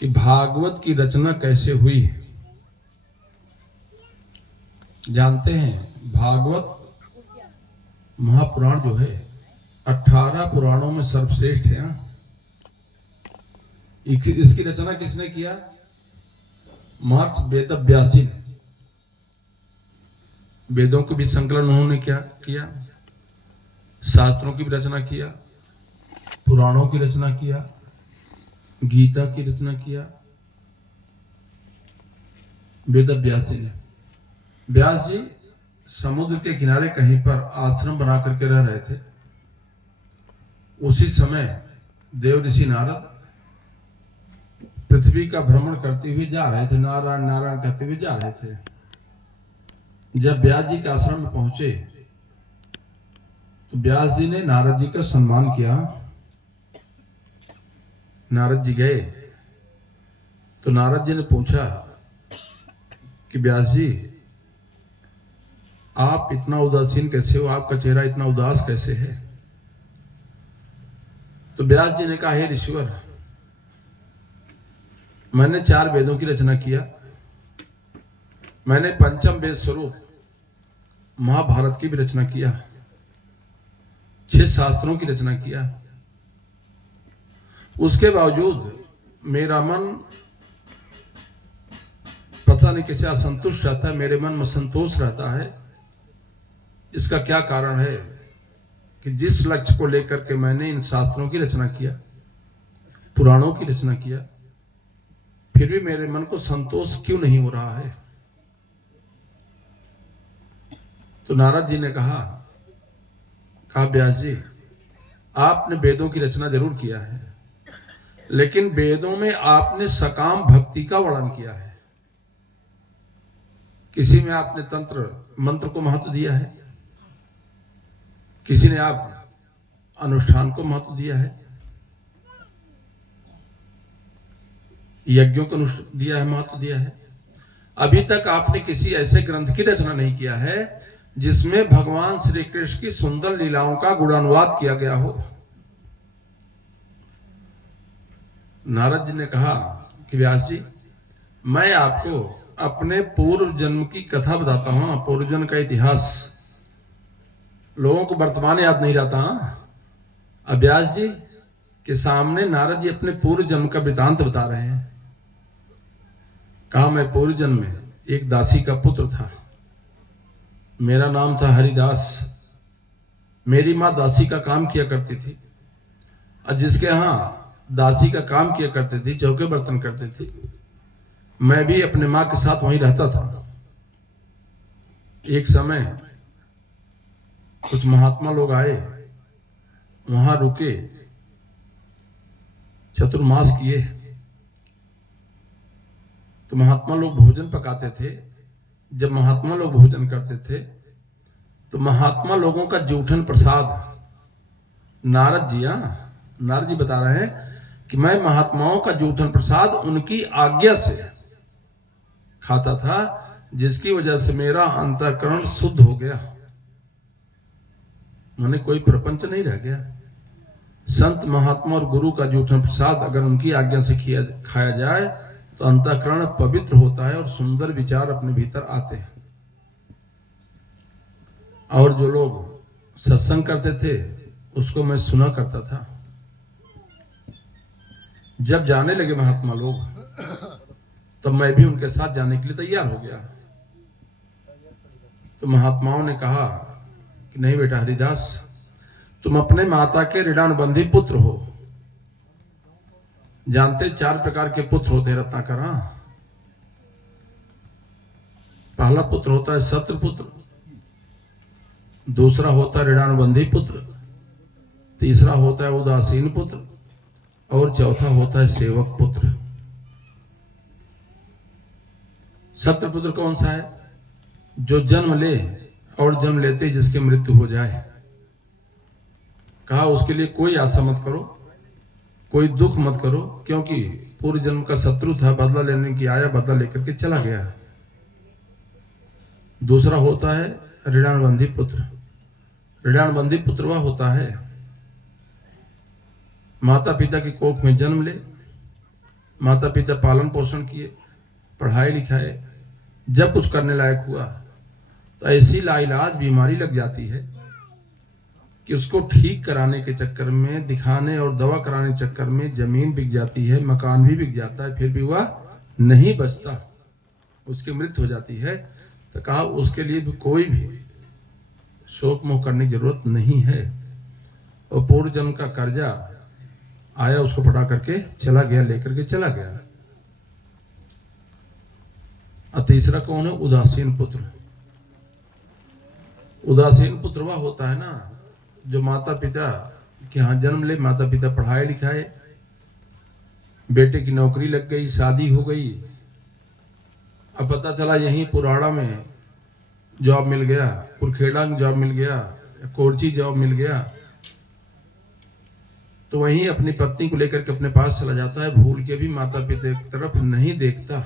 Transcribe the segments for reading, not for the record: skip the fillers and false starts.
कि भागवत की रचना कैसे हुई। जानते हैं भागवत महापुराण जो है 18 पुराणों में सर्वश्रेष्ठ है। इसकी रचना किसने किया? महर्षि वेद व्यास जी ने। वेदों के भी संकलन उन्होंने क्या किया, शास्त्रों की भी रचना किया, पुराणों की रचना किया, गीता की रचना किया वेद व्यास जी ने। व्यास जी समुद्र के किनारे कहीं पर आश्रम बना करके रह रहे थे। उसी समय देव ऋषि नारद पृथ्वी का भ्रमण करते हुए जा रहे थे, नारायण नारायण कहते हुए जा रहे थे। जब व्यास जी के आश्रम में पहुंचे तो व्यास जी ने नारद जी का सम्मान किया। नारद जी गए तो नारद जी ने पूछा कि व्यास जी आप इतना उदासीन कैसे हो, आपका चेहरा इतना उदास कैसे है? तो व्यास जी ने कहा, हे ऋषिवर, मैंने 4 वेदों की रचना किया, मैंने पंचम वेद स्वरूप महाभारत की भी रचना किया, 6 शास्त्रों की रचना किया। उसके बावजूद मेरा मन पता नहीं कैसे असंतुष्ट रहता है, मेरे मन में संतोष रहता है। इसका क्या कारण है कि जिस लक्ष्य को लेकर के मैंने इन शास्त्रों की रचना किया, पुराणों की रचना किया, फिर भी मेरे मन को संतोष क्यों नहीं हो रहा है? तो नारद जी ने कहा व्यास जी, आपने वेदों की रचना जरूर किया है, लेकिन वेदों में आपने सकाम भक्ति का वर्णन किया है। किसी में आपने तंत्र मंत्र को महत्व दिया है, किसी ने आप अनुष्ठान को महत्व दिया है, यज्ञों को दिया है, महत्व दिया है। अभी तक आपने किसी ऐसे ग्रंथ की रचना नहीं किया है जिसमें भगवान श्री कृष्ण की सुंदर लीलाओं का गुणानुवाद किया गया हो। नारद जी ने कहा कि व्यास जी, मैं आपको अपने पूर्व जन्म की कथा बताता हूं, पूर्व जन्म का इतिहास। लोगों को वर्तमान याद नहीं रहता। अब व्यास जी के सामने नारद जी अपने पूर्व जन्म का वृतांत बता रहे हैं। कहा, मैं पूर्व जन्म में एक दासी का पुत्र था, मेरा नाम था हरिदास। मेरी माँ दासी का काम किया करती थी, और जिसके यहाँ दासी का काम किया करती थी, चौके बर्तन करती थी, मैं भी अपने माँ के साथ वहीं रहता था। एक समय कुछ महात्मा लोग आए, वहां रुके, चतुर्मास किए। तो महात्मा लोग भोजन पकाते थे। जब महात्मा लोग भोजन करते थे तो महात्मा लोगों का जूठन प्रसाद नारद जी बता रहे हैं कि मैं महात्माओं का जूठन प्रसाद उनकी आज्ञा से खाता था, जिसकी वजह से मेरा अंतःकरण शुद्ध हो गया, मैंने कोई प्रपंच नहीं रह गया। संत महात्मा और गुरु का जूठन प्रसाद अगर उनकी आज्ञा से खाया जाए तो अंतःकरण पवित्र होता है और सुंदर विचार अपने भीतर आते हैं। और जो लोग सत्संग करते थे उसको मैं सुना करता था। जब जाने लगे महात्मा लोग, तब मैं भी उनके साथ जाने के लिए तैयार हो गया। तो महात्माओं ने कहा कि नहीं बेटा हरिदास, तुम अपने माता के ऋणानुबंधी पुत्र हो। जानते 4 प्रकार के पुत्र होते हैं रत्नाकर। पहला पुत्र होता है शत्रुपुत्र, दूसरा होता है ऋणानुबंधी पुत्र, तीसरा होता है उदासीन पुत्र, और चौथा होता है सेवक पुत्र। शत्रुपुत्र कौन सा है? जो जन्म ले और जन्म लेते जिसकी मृत्यु हो जाए। कहा उसके लिए कोई आशा मत करो, कोई दुख मत करो, क्योंकि पूर्व जन्म का शत्रु था, बदला लेने की आया, बदला लेकर के चला गया। दूसरा होता है ऋणानुबंधी पुत्र। ऋणानुबंधी पुत्र वह होता है माता पिता की कोख में जन्म ले, माता पिता पालन पोषण किए, पढ़ाए लिखाए, जब कुछ करने लायक हुआ तो ऐसी लाइलाज बीमारी लग जाती है कि उसको ठीक कराने के चक्कर में, दिखाने और दवा कराने के चक्कर में जमीन बिक जाती है, मकान भी बिक जाता है, फिर भी वह नहीं बचता, उसकी मृत्यु हो जाती है। तो कहा उसके लिए भी कोई भी शोक मोह करने की जरूरत नहीं है, और पूर्व जन्म का कर्जा आया उसको पटा करके चला गया, लेकर के चला गया। और तीसरा कौन है? उदासीन पुत्र। उदासीन पुत्र वह होता है ना जो माता पिता के यहाँ जन्म ले, माता पिता पढ़ाए लिखाए, बेटे की नौकरी लग गई, शादी हो गई, अब पता चला यहीं पुराड़ा में जॉब मिल गया, कुरखेड़ा में जॉब मिल गया, कोरची जॉब मिल गया, तो वहीं अपनी पत्नी को लेकर के अपने पास चला जाता है, भूल के भी माता पिता की तरफ नहीं देखता,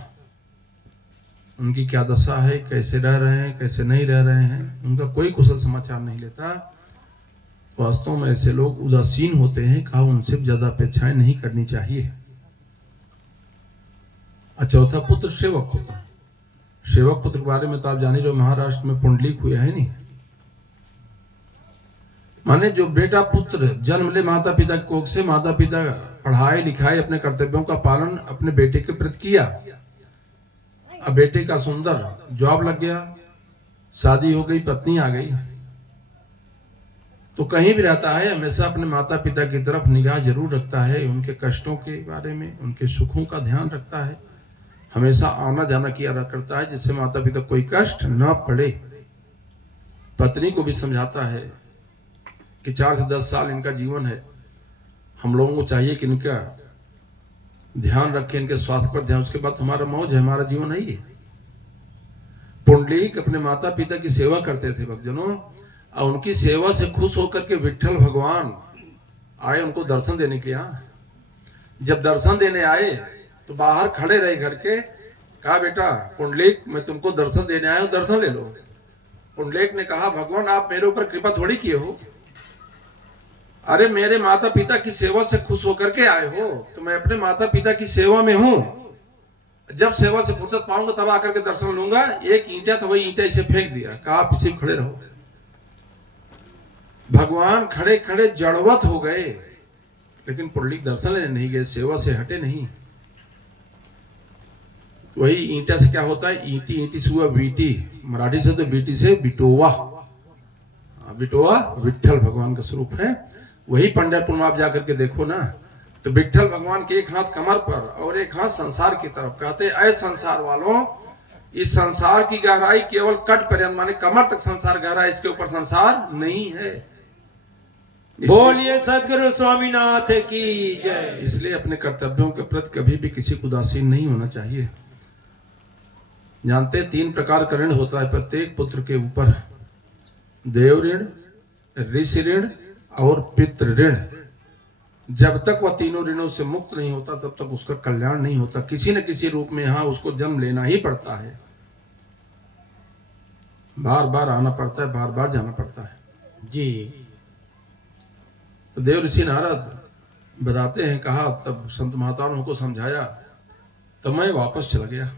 उनकी क्या दशा है, कैसे रह रहे हैं, कैसे नहीं रह रहे हैं, उनका कोई कुशल समाचार नहीं लेता। वास्तव में ऐसे लोग उदासीन होते हैं, कहा उनसे ज्यादा अपेक्षाएं नहीं करनी चाहिए। और चौथा पुत्र सेवक पुत्र। सेवक पुत्र के बारे में तो आप जानी जो महाराष्ट्र में पुंडलिक हुए है नहीं, माने जो बेटा पुत्र जन्म ले माता पिता की कोख से, माता पिता पढ़ाए लिखाए, अपने कर्तव्यों का पालन अपने बेटे के प्रति किया, अब बेटे का सुंदर जॉब लग गया, शादी हो गई, पत्नी आ गई, तो कहीं भी रहता है हमेशा अपने माता पिता की तरफ निगाह जरूर रखता है, उनके कष्टों के बारे में, उनके सुखों का ध्यान रखता है, हमेशा आना जाना किया करता है जिससे माता पिता कोई कष्ट न पड़े। पत्नी को भी समझाता है कि 4 से 10 साल इनका जीवन है, हम लोगों को चाहिए कि इनका ध्यान रखें, इनके स्वास्थ्य पर ध्यान, उसके बाद हमारा मौज है, हमारा जीवन है ये। पुंडलिक अपने माता पिता की सेवा करते थे भक्तजनों, और उनकी सेवा से खुश होकर के विट्ठल भगवान आए उनको दर्शन देने के लिए। जब दर्शन देने आए तो बाहर खड़े रहे घर के, कहा बेटा पुंडलिक मैं तुमको दर्शन देने आया हूं, दर्शन ले लो। पुंडलिक ने कहा भगवान आप मेरे ऊपर कृपा थोड़ी किए हो, अरे मेरे माता पिता की सेवा से खुश होकर के आए हो, तो मैं अपने माता पिता की सेवा में हूं, जब सेवा से फुर्सत पाऊंगा तब आकर के दर्शन लूंगा। एक ईंटा था, वही ईंटा इसे फेंक दिया, कहा आप इसे खड़े रहो। भगवान खड़े खड़े जड़वत हो गए, लेकिन पुंडलिक दर्शन लेने नहीं गए, सेवा से हटे नहीं। वही ईंटा से क्या होता है, ईंटी ईंटी से हुआ बीटी, मराठी से तो बीटी से बिटोवा, बिटोवा विट्ठल भगवान का स्वरूप है। वही पंढरपुर में आप जाकर के देखो ना, तो विट्ठल भगवान के एक हाथ कमर पर और एक हाथ संसार की तरफ, कहते ऐ संसार वालों, इस संसार की गहराई केवल कट पर्यंत माने कमर तक संसार गहरा है, इसके ऊपर संसार नहीं है। बोलिए सदगुरु स्वामीनाथ की जय। इसलिए अपने कर्तव्यों के प्रति कभी भी किसी को उदासीन नहीं होना चाहिए। जानते 3 प्रकार का ऋण होता है प्रत्येक पुत्र के ऊपर, देव ऋण, ऋषि ऋण और पितृ ऋण। जब तक वह तीनों ऋणों से मुक्त नहीं होता तब तक उसका कल्याण नहीं होता, किसी न किसी रूप में यहाँ उसको जन्म लेना ही पड़ता है, बार बार आना पड़ता है, बार बार जाना पड़ता है जी। तो देव ऋषि नारद बताते हैं, कहा तब संत महात्माओं को समझाया, तब मैं वापस चला गया,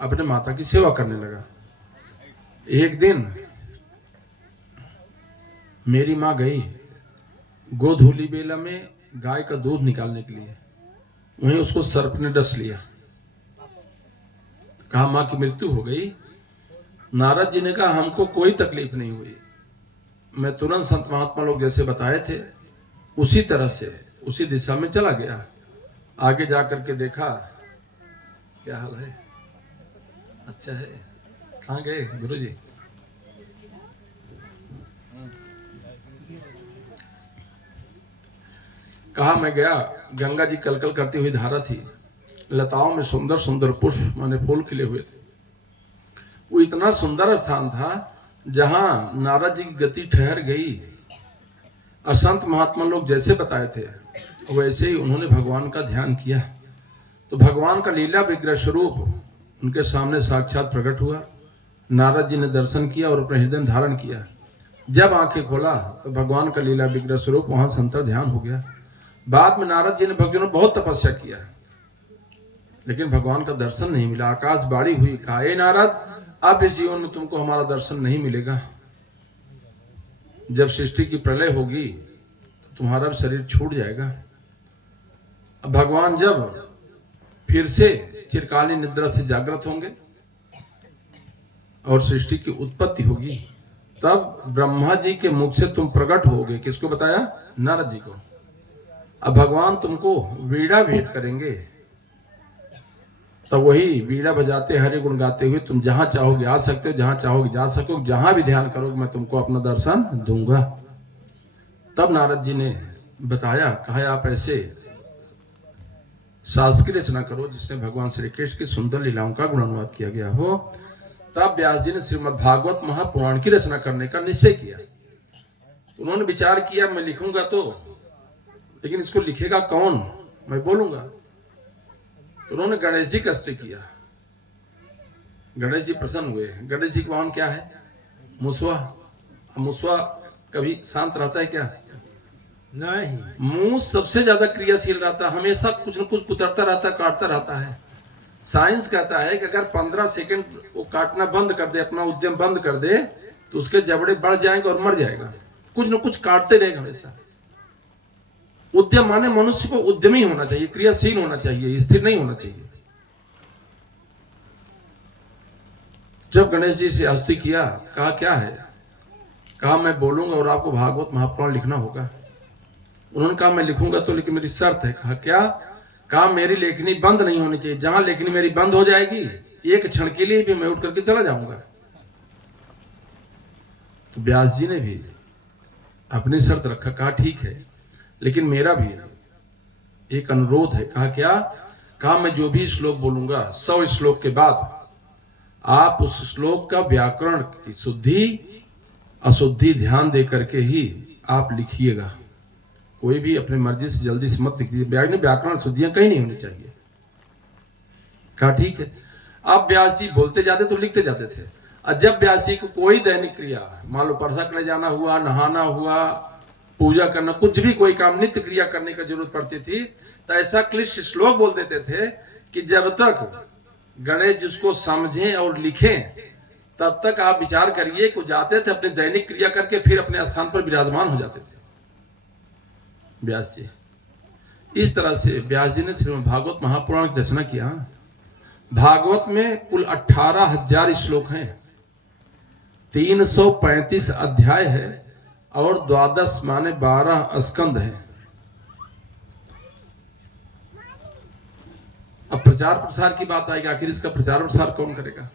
अपने माता की सेवा करने लगा। एक दिन मेरी माँ गई गोधूली बेला में गाय का दूध निकालने के लिए, वहीं उसको सर्प ने डस लिया, कहा माँ की मृत्यु हो गई। नारद जी ने कहा हमको कोई तकलीफ नहीं हुई, मैं तुरंत संत महात्मा लोग जैसे बताए थे उसी तरह से उसी दिशा में चला गया। आगे जाकर के देखा, क्या हाल है, अच्छा है, कहाँ गए गुरुजी? कहा मैं गया, गंगा जी कलकल करती हुई धारा थी, लताओं में सुंदर सुंदर पुष्प माने फूल खिले हुए थे। वो इतना सुंदर स्थान था जहां नारद जी की गति ठहर गई। असंत महात्मा लोग जैसे बताए थे वैसे ही उन्होंने भगवान का ध्यान किया, तो भगवान का लीला विग्रह स्वरूप उनके सामने साक्षात प्रकट हुआ। नारद जी ने दर्शन किया और अपने हृदय धारण किया। जब आंखें खोला तो भगवान का लीला विग्रह स्वरूप वहां संतर ध्यान हो गया। बाद में नारद जी ने भक्तों ने बहुत तपस्या किया, लेकिन भगवान का दर्शन नहीं मिला। आकाशवाणी हुई, कहा ए नारद, अब इस जीवन में तुमको हमारा दर्शन नहीं मिलेगा। जब सृष्टि की प्रलय होगी तो तुम्हारा भी शरीर छूट जाएगा। अब भगवान जब फिर से चिरकालीन निद्रा से जागृत होंगे और सृष्टि की उत्पत्ति होगी, तब ब्रह्मा जी के मुख से तुम प्रकट होगे। किसको बताया? नारद जी को। अब भगवान तुमको वीणा भेंट करेंगे, तो वही वीणा बजाते हरि गुण गाते हुए तुम जहां चाहोगे आ सकते हो, जहां चाहोगे जा सकोगे, जहां भी ध्यान करोगे मैं तुमको अपना दर्शन दूंगा। तब नारद जी ने बताया, कहा आप ऐसे शास्त्र की रचना करो जिसमें भगवान श्री कृष्ण की सुंदर लीलाओं का गुणानुवाद किया गया हो। तब व्यास जी ने श्रीमद् भागवत महापुराण की रचना करने का निश्चय किया। उन्होंने विचार किया, मैं लिखूंगा तो, लेकिन इसको लिखेगा कौन, मैं बोलूंगा। उन्होंने गणेश जी का स्तुति किया। गणेश जी प्रसन्न हुए। गणेश जी का वाहन क्या है? मुसवा। मुसवा कभी शांत रहता है क्या? नहीं। मुंह सबसे ज्यादा क्रियाशील रहता है, हमेशा कुछ न कुछ कुतरता रहता है, काटता रहता है। साइंस कहता है कि अगर 15 सेकंड वो काटना बंद कर दे, अपना उद्यम बंद कर दे, तो उसके जबड़े बढ़ जाएंगे और मर जाएगा। कुछ न कुछ काटते रहेगा हमेशा। उद्यम माने मनुष्य को उद्यमी होना चाहिए, क्रियाशील होना चाहिए, स्थिर नहीं होना चाहिए। जब गणेश जी से स्तुति किया, कहा क्या है? कहा मैं बोलूंगा और आपको भागवत महापुराण लिखना होगा। उन्होंने कहा मैं लिखूंगा तो, लेकिन मेरी शर्त है। कहा क्या? कहा मेरी लेखनी बंद नहीं होनी चाहिए। जहां लेखनी मेरी बंद हो जाएगी, एक क्षण के लिए भी मैं उठ करके चला जाऊंगा। तो व्यास जी ने भी अपनी शर्त रखा। कहा ठीक है, लेकिन मेरा भी एक अनुरोध है। कहा क्या? कहा मैं जो भी श्लोक बोलूंगा 100 श्लोक के बाद आप उस श्लोक का व्याकरण की शुद्धि अशुद्धि ध्यान दे करके ही आप लिखिएगा। कोई भी अपनी मर्जी से जल्दी से मत लिखिए। व्याकरण शुद्धियां कहीं नहीं होनी चाहिए। कहा ठीक है। अब व्यास जी बोलते जाते तो लिखते जाते थे। और जब व्यास जी को कोई दैनिक क्रिया, मान लो परसा करने जाना हुआ, नहाना हुआ, पूजा करना, कुछ भी कोई काम नित्य क्रिया करने की जरूरत पड़ती थी, तो ऐसा क्लिष्ट श्लोक बोल देते थे कि जब तक गणेश जी उसको समझें और लिखें, तब तक आप विचार करिए कि जाते थे अपनी दैनिक क्रिया करके फिर अपने स्थान पर विराजमान हो जाते थे व्यास जी। इस तरह से व्यास जी ने श्रीमद् भागवत महापुराण की रचना किया। भागवत में कुल 18,000 श्लोक हैं, 335 अध्याय है और 12 माने 12 स्कंद है। अब प्रचार प्रसार की बात आएगी, आखिर इसका प्रचार प्रसार कौन करेगा?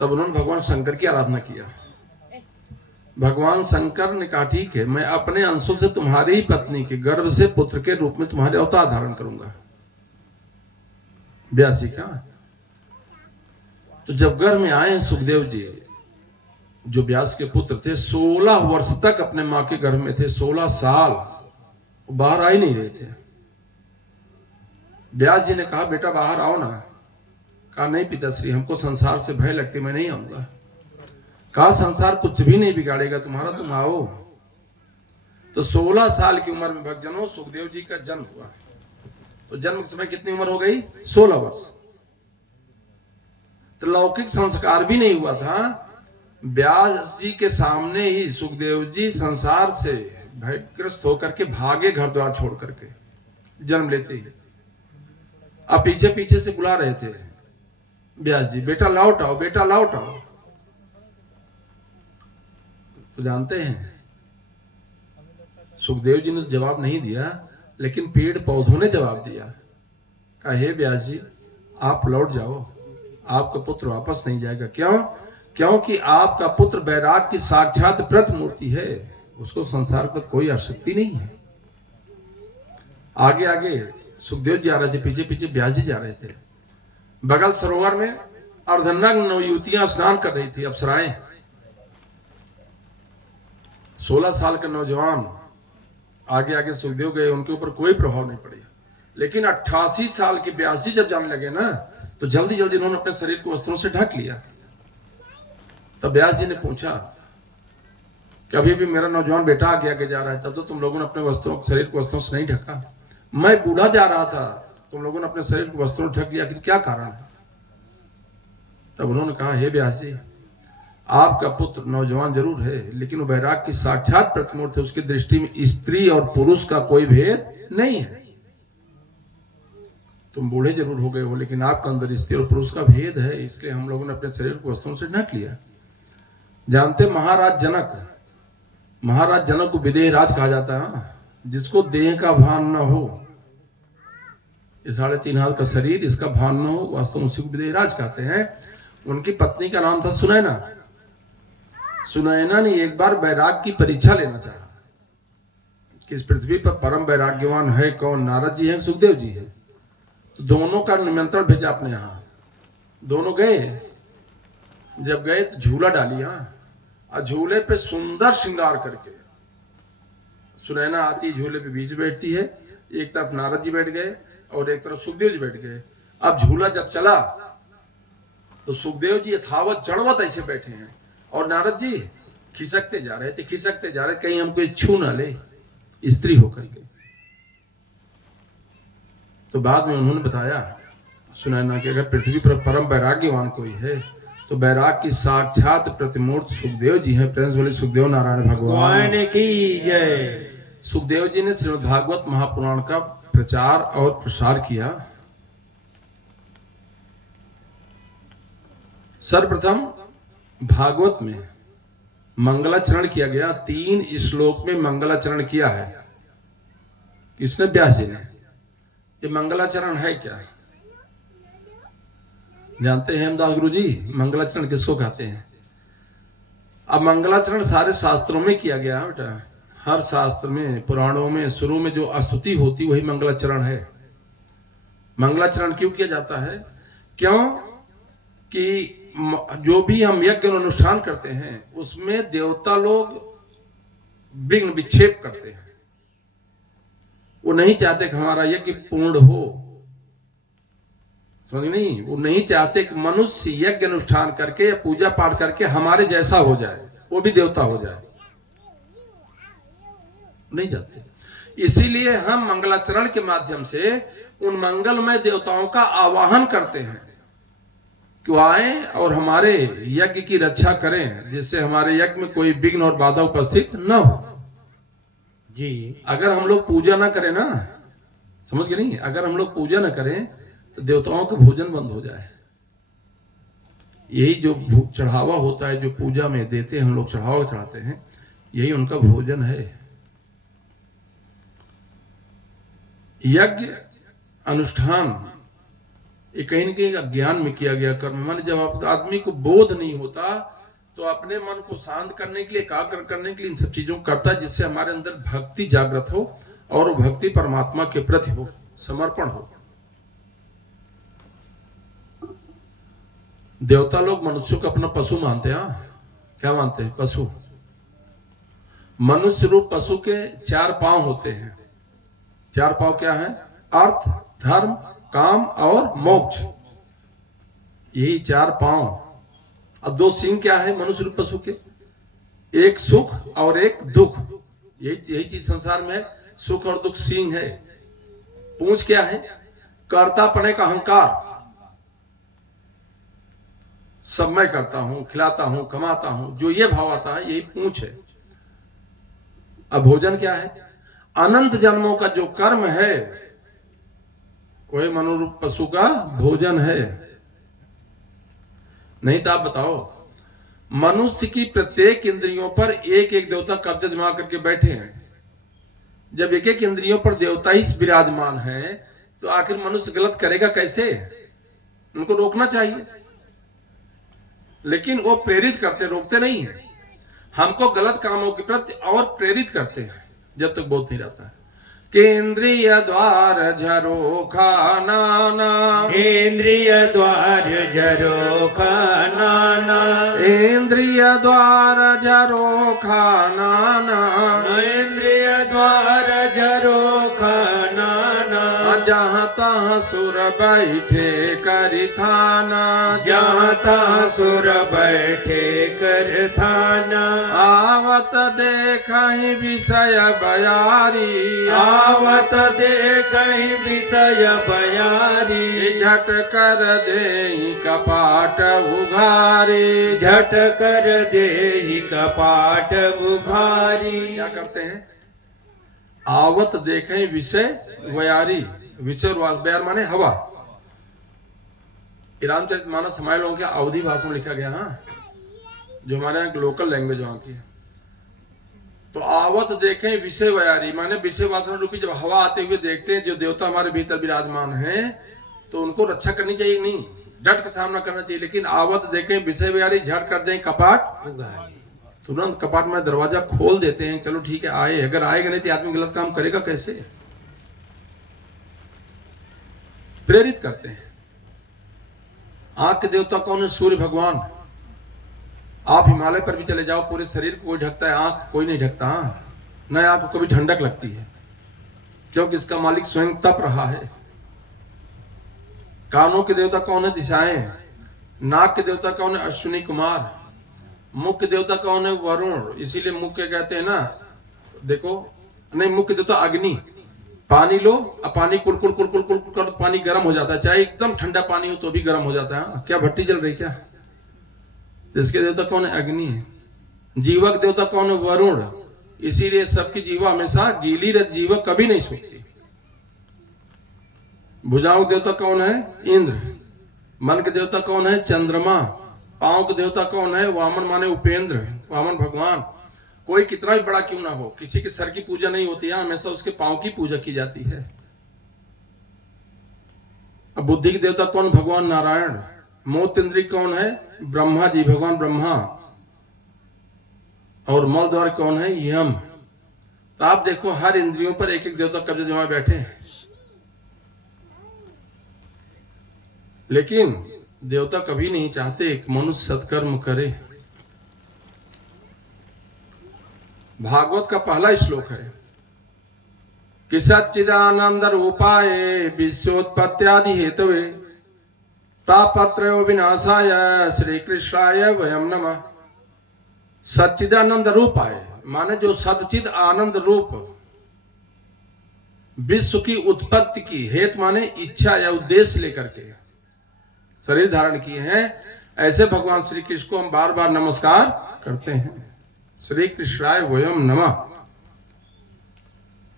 तब उन्होंने भगवान शंकर की आराधना किया। भगवान शंकर ने कहा ठीक है, मैं अपने अंशों से तुम्हारी ही पत्नी के गर्भ से पुत्र के रूप में तुम्हारे अवतार धारण करूंगा। व्यास जी का तो जब गर्भ में आए सुखदेव जी, जो व्यास के पुत्र थे, 16 वर्ष तक अपने मां के गर्भ में थे। 16 साल बाहर आ ही नहीं रहे थे। व्यास जी ने कहा बेटा बाहर आओ ना। कहा नहीं पिताश्री, हमको संसार से भय लगती, मैं नहीं आऊंगा। कहा संसार कुछ भी नहीं बिगाड़ेगा तुम्हारा, तुम आओ। तो 16 साल की उम्र में भक्तजनों सुखदेव जी का जन्म हुआ। तो जन्म के समय कितनी उम्र हो गई? 16 वर्ष। तो लौकिक संस्कार भी नहीं हुआ था। व्यास जी के सामने ही सुखदेव जी संसार से भयग्रस्त होकर के भागे, घर द्वार छोड़ करके, जन्म लेते ही। अब पीछे पीछे से बुला रहे थे व्यास जी, बेटा लौट आओ, बेटा लौट आओ। तो जानते हैं सुखदेव जी ने जवाब नहीं दिया, लेकिन पेड़ पौधों ने जवाब दिया। कहा हे व्यास जी, आप लौट जाओ, आपका पुत्र वापस नहीं जाएगा। क्यों? क्योंकि आपका पुत्र वैराग की साक्षात प्रतिमूर्ति है, उसको संसार पर कोई आसक्ति नहीं है। आगे आगे सुखदेव जी आ रहे थे, पीछे पीछे व्यास जी जा रहे थे। बगल सरोवर में अर्धनग्न नवयुवतियां स्नान कर रही थी, अप्सराएं। 16 साल के नौजवान आगे आगे सुखदेव गए, उनके ऊपर कोई प्रभाव नहीं पड़ी। लेकिन 88 साल के व्यास जी जब जाने लगे ना, तो जल्दी जल्दी उन्होंने अपने शरीर को वस्त्रों से ढक लिया। तब व्यास जी ने पूछा कि अभी भी मेरा नौजवान बेटा आगे आगे जा रहा है, तब तो तुम लोगों ने अपने वस्त्रों शरीर को वस्त्रों से नहीं ढका। मैं बूढ़ा जा रहा था तुम लोगों ने अपने शरीर को वस्त्रों ढक लिया, आखिर क्या कारण है? तब उन्होंने कहा, हे व्यास जी, आपका पुत्र नौजवान जरूर है, लेकिन वो वैराग की साक्षात प्रतिमूर्ति है। उसकी दृष्टि में स्त्री और पुरुष का कोई भेद नहीं है। तुम बूढ़े जरूर हो गए हो, लेकिन आपका अंदर स्त्री और पुरुष का भेद है, इसलिए हम लोगों ने अपने शरीर को वस्त्रों से ढक लिया। जानते महाराज जनक को विदेह राज कहा जाता है। जिसको देह का भान न हो, ये 3.5 हाथ का शरीर, इसका भान न हो, वास्तव में उसी को विदेह राज कहते हैं। उनकी पत्नी का नाम था सुनैना। सुनैना ने एक बार वैराग की परीक्षा लेना चाहा कि इस पृथ्वी पर परम वैराग्यवान है कौन, नारद जी हैं, सुखदेव जी हैं। तो दोनों का निमंत्रण भेजा अपने यहाँ। दोनों गए। जब गए तो झूला डाली, और झूले पे सुंदर श्रृंगार करके सुनैना आती, झूले पे बीच बैठती है। एक तरफ नारद जी बैठ गए और एक तरफ सुखदेव जी बैठ गए। अब झूला जब चला तो सुखदेव जी यथावत जड़वत ऐसे बैठे हैं, और नारद जी खिसकते जा रहे थे, कहीं हमको छू ना ले स्त्री होकर के। तो बाद में उन्होंने बताया सुनैना कि अगर पृथ्वी पर परम वैराग्यवान कोई है तो वैराग की साक्षात प्रतिमूर्ति सुखदेव जी हैं। प्रेम से बोले सुखदेव नारायण भगवान की जय। सुखदेव जी ने श्रीमद् भागवत महापुराण का प्रचार और प्रसार किया। सर्वप्रथम भागवत में मंगलाचरण किया गया। 3 श्लोक में मंगलाचरण किया है। किसने? व्यास जी ने। ये मंगलाचरण है क्या? जानते हैं हेमदास गुरु जी मंगलाचरण किसको कहते हैं? अब मंगलाचरण सारे शास्त्रों में किया गया है बेटा। हर शास्त्र में, पुराणों में शुरू में जो स्तुति होती वही मंगलाचरण है। मंगलाचरण क्यों किया जाता है? क्यों कि जो भी हम यज्ञ अनुष्ठान करते हैं उसमें देवता लोग विघ्न विक्षेप करते हैं। वो नहीं चाहते कि हमारा यज्ञ पूर्ण हो, समझ नहीं? वो नहीं चाहते कि मनुष्य यज्ञ अनुष्ठान करके या पूजा पाठ करके हमारे जैसा हो जाए, वो भी देवता हो जाए, नहीं चाहते। इसीलिए हम मंगलाचरण के माध्यम से उन मंगलमय देवताओं का आवाहन करते हैं कि वो आए और हमारे यज्ञ की रक्षा करें, जिससे हमारे यज्ञ में कोई विघ्न और बाधा उपस्थित न हो जी। अगर हम लोग पूजा ना करें ना, समझ गए नहीं, अगर हम लोग पूजा ना करें तो देवताओं का भोजन बंद हो जाए। यही जो चढ़ावा होता है, जो पूजा में देते हैं हम लोग, चढ़ावा चढ़ाते हैं, यही उनका भोजन है। यज्ञ अनुष्ठान ये कहीं न कहीं अज्ञान में किया गया कर्म। मान जब आप आदमी को बोध नहीं होता तो अपने मन को शांत करने के लिए, एकाग्र करने के लिए इन सब चीजों को करता है, जिससे हमारे अंदर भक्ति जागृत हो और वो भक्ति परमात्मा के प्रति हो, समर्पण हो। देवता लोग मनुष्यों को अपना पशु मानते हैं। क्या मानते हैं? पशु। मनुष्य रूप पशु के 4 पांव होते हैं। 4 पांव क्या है? अर्थ, धर्म, काम और मोक्ष। यही 4 पांव। और 2 सींग क्या है मनुष्य रूप पशु के? एक सुख और एक दुख। यही चीज संसार में है, सुख और दुख सींग है। पूंछ क्या है? कर्तापने का अहंकार, सब मैं करता हूं, खिलाता हूं, कमाता हूं, जो ये भाव आता है यही पूंछ है। अब भोजन क्या है? अनंत जन्मों का जो कर्म है वही मनुरूप पशु का भोजन है। नहीं तो आप बताओ, मनुष्य की प्रत्येक इंद्रियों पर एक एक देवता कब्जा जमा करके बैठे हैं। जब एक एक इंद्रियों पर देवता ही विराजमान है तो आखिर मनुष्य गलत करेगा कैसे? उनको रोकना चाहिए, लेकिन वो प्रेरित करते, रोकते नहीं है। हमको गलत कामों के प्रति और प्रेरित करते हैं जब तक बोध नहीं रहता है। केंद्रीय द्वार झरोखा नाना, इंद्रिय द्वार झरोखा नाना, इंद्रिय द्वार झरोखा नाना, इंद्रिय द्वार झरोखा नाना, जहाँ तहाँ सुर बैठे करि थाना, जहाँ तहाँ सुर बैठे कर थाना, आवत देखहि विषय बयारी, आवत देखहि विषय बयारी, झट कर देहि कपाट उघारी। झट कर देहि कपाट उघारी। क्या करते हैं? आवत देखें विषय वयारी, विषय और बयार माने हवा। रामचरितमानस हमारे लोगों के अवधी भाषा में लिखा गया, हाँ, जो हमारे यहाँ लोकल लैंग्वेज वहां की है। तो आवत देखें विषय वयारी माने विषय वासना रूपी जब हवा आते हुए देखते हैं, जो देवता हमारे भीतर विराजमान हैं, तो उनको रक्षा करनी चाहिए, नहीं डट का सामना करना चाहिए। लेकिन आवत देखें विषय वयारी, झट कर दें कपाट उघारी, तुरंत कपाट में दरवाजा खोल देते हैं। चलो ठीक है, आए, अगर आएगा नहीं तो आदमी गलत काम करेगा कैसे? प्रेरित करते हैं। आंख के देवता कौन है? सूर्य भगवान। आप हिमालय पर भी चले जाओ, पूरे शरीर को कोई ढकता है, आंख कोई नहीं ढकता, न आपको कभी ठंडक लगती है, क्योंकि इसका मालिक स्वयं तप रहा है। कानों के देवता कौन है? दिशाएं। नाक के देवता कौन है? अश्विनी कुमार। मुख्य देवता कौन है? वरुण। इसीलिए मुख्य कहते हैं ना, देखो, नहीं, मुख्य देवता अग्नि। पानी लो, अब पानी कुल कर पानी गर्म हो जाता है, चाहे एकदम ठंडा पानी हो तो भी गर्म हो जाता है। क्या भट्टी जल रही क्या? तो इसके देवता कौन है? अग्नि है। जीवा के देवता कौन है? वरुण। इसीलिए सबकी जीवा हमेशा गीली रहती, जीवा कभी नहीं सोती। भुजाओं के देवता कौन है? इंद्र। मन के देवता कौन है? चंद्रमा। पांव के देवता कौन है? वामन माने उपेंद्र, वामन भगवान। कोई कितना भी बड़ा क्यों ना हो, किसी के सर की पूजा नहीं होती है, हमेशा उसके पांव की पूजा की जाती है। अब बुद्धि के देवता कौन? भगवान नारायण। मोत इंद्री कौन है? ब्रह्मा जी, भगवान ब्रह्मा। और मल द्वार कौन है? यम। तो आप देखो, हर इंद्रियों पर एक एक देवता कब्जे जमा बैठे हैं। लेकिन देवता कभी नहीं चाहते कि मनुष्य सत्कर्म करे। भागवत का पहला श्लोक है कि सच्चिदानंद रूपाय विश्वोत्पत्त्यादि हेतवे तापत्रयो विनाशाय श्री कृष्णाय वयम नमः। सच्चिदानंद रूपाय माने जो सच्चिद आनंद रूप विश्व की उत्पत्ति की हेतु माने इच्छा या उद्देश्य लेकर के शरीर धारण किए हैं, ऐसे भगवान श्री कृष्ण को हम बार बार नमस्कार करते हैं। श्री कृष्णाय वयम नमः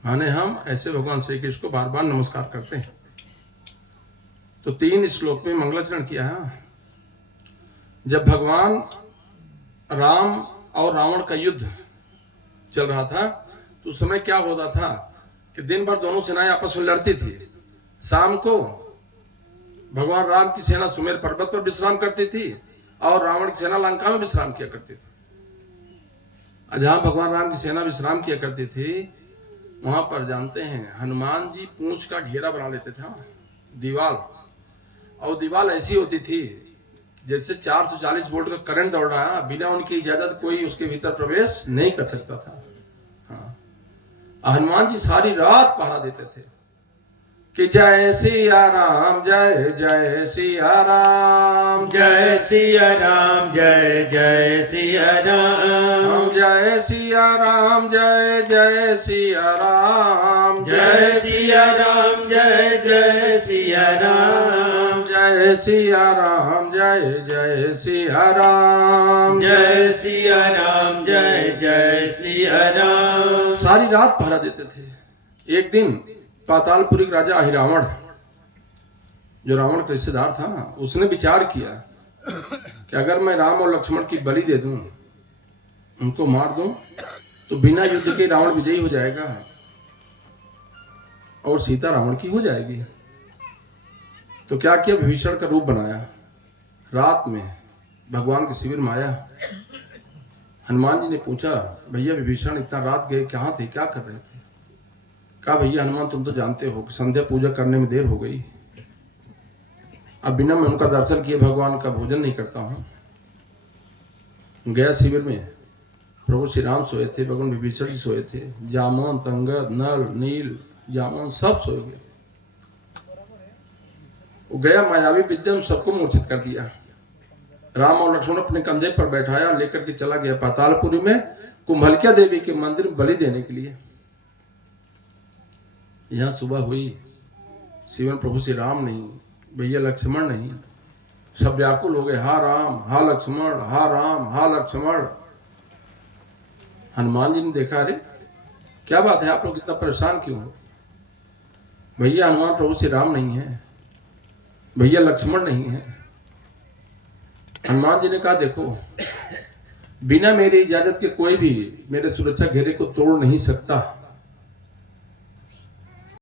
माने हम ऐसे भगवान श्री कृष्ण को बार बार नमस्कार करते हैं। तो 3 श्लोक में मंगलाचरण किया है। जब भगवान राम और रावण का युद्ध चल रहा था, तो उस समय क्या होता था कि दिन भर दोनों सेनाएं आपस में लड़ती थी। शाम को भगवान राम की सेना सुमेर पर्वत पर विश्राम करती थी और रावण की सेना लंका में विश्राम किया करती थी। जहां भगवान राम की सेना विश्राम किया करती थी, वहां पर जानते हैं हनुमान जी पूंछ का घेरा बना लेते थे, दीवार। और दीवार ऐसी होती थी जैसे 440 वोल्ट का करंट दौड़ रहा है, बिना उनकी इजाजत कोई उसके भीतर प्रवेश नहीं कर सकता था। हाँ, हनुमान जी सारी रात पहरा देते थे कि जय सिया राम, जय जय सिया राम, जय सिया राम, जय जय सिया राम, जय सिया राम, जय जय सिया राम, जय सिया राम, जय जय सिया राम, जय सिया राम, जय जय सिया राम, जय सिया राम, जय जय सिया राम। सारी रात पहरा देते थे। एक दिन पातालपुरी राजा अहिरावण, जो रावण का रिश्तेदार था, उसने विचार किया कि अगर मैं राम और लक्ष्मण की बलि दे दूं, उनको मार दूं, तो बिना युद्ध के रावण विजयी हो जाएगा और सीता रावण की हो जाएगी। तो क्या किया, विभीषण का रूप बनाया, रात में भगवान के शिविर में आया। हनुमान जी ने पूछा, भैया विभीषण इतना रात गए कहाँ थे, क्या कर रहे थे? कहा, भैया हनुमान तुम तो जानते हो कि संध्या पूजा करने में देर हो गई, अब बिना मैं उनका दर्शन किए भगवान का भोजन नहीं करता हूँ। गया शिविर में, प्रभु श्री राम सोए थे, भगवान विभीषण जी सोए थे, जामन, तंगद, नल, नील, जामन सब सोए गए। वो गया मायावी विद्या उन सबको मूर्छित कर दिया। राम और लक्ष्मण अपने कंधे पर बैठाया, लेकर के चला गया पातालपुरी में कुंभलकिया देवी के मंदिर में बलि देने के लिए। यहां सुबह हुई, शिवन प्रभु श्री राम नहीं, भैया लक्ष्मण नहीं, सब व्याकुल हो गए, हा राम हा लक्ष्मण, हा राम हा लक्ष्मण। हनुमान जी ने देखा, अरे क्या बात है, आप लोग इतना परेशान क्यों हो? भैया हनुमान प्रभु श्री राम नहीं है, भैया लक्ष्मण नहीं है। हनुमान जी ने कहा, देखो बिना मेरी इजाजत के कोई भी मेरे सुरक्षा घेरे को तोड़ नहीं सकता।